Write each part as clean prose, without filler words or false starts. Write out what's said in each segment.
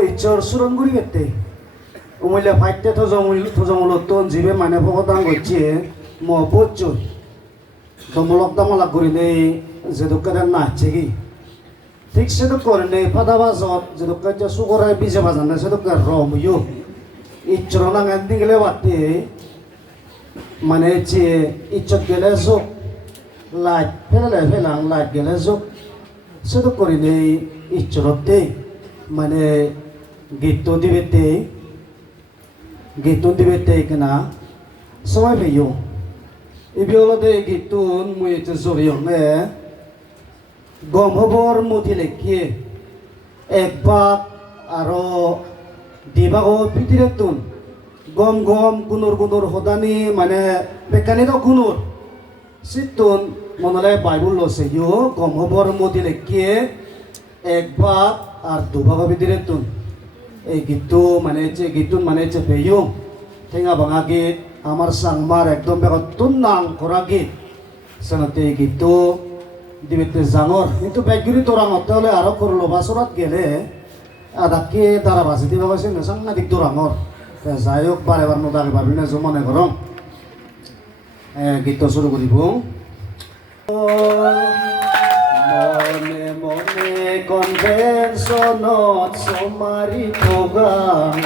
이철 수렁구리 같대. 우물려 발대 토정물로 또 집에 많이 보고단 거지. 뭐 보죠. 도물럭다물락 거리네. 제도까지 나치기. ঠিক সেদুকরে পাদাবাজত যেদুকা সুগরায় বিজে বাজানে সেদুকা রময়ু ইচ্ছরনা গান্দি গেলে বাতে মানে যে ইচ্ছত গেলে যোগ লাইট ফেলে ফেলাং লাইট গেলে যোগ সেদুকরে ইচ্ছরতে মানে গীত দিবেতে কেনা সময় পেয়ে ইবি হলতে গীতুন মুই জরিয়নে গম হবর মতি লেখিয়ে একবার আরো দিবাগ পিতিরে তুন গম গম গুনুর হদানি মানে বেকানি তো গুনুর সিতুন মনলে বাইবুল লসে ইউ গম হবর মতি লেখিয়ে একবার আর দুভাগ পিতিরে তুন এই গীতুন মানে যে পেয়ু ঠেঙা ভাঙা গীত আমার সাংমার একদম বেগত তুন নাম করা গীত সানাতে গীত দিবিতে জাঙর কিন্তু ব্যাগগুলি তোরাঙতে হলে আরো করলো বাসরাত গেলে আদাকে তারা বাসি দিবা গেছে সাংঘাতিক তোরাঙর যাই হোক বারে নদাকে ভাবি না মনে করম গীত শুরু করিব মনে মনে কনভেনশনত সমারি ভোগাঙ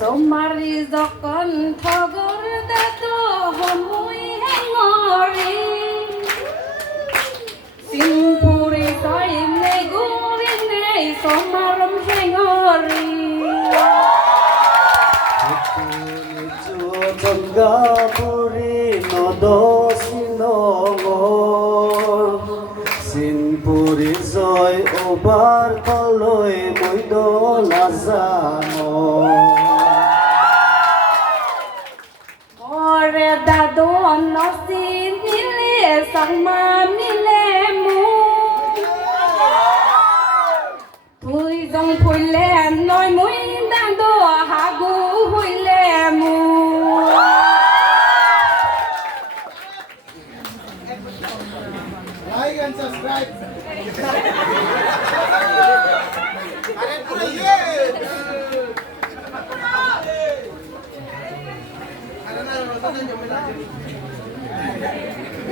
Somari যখন ঠগর দেত হমুই হেঙরি সিংপুরি তইম নে গুরি নে সমারম হেঙরি জঙ্গাপুরি নদসিনগর সিংপুরি জয় ওবার কলই মৈদ লাজানো Ore dado nasi nile sangma nile mu Pui jong phuile noi mui dado hagu huile mu Like and subscribe. Are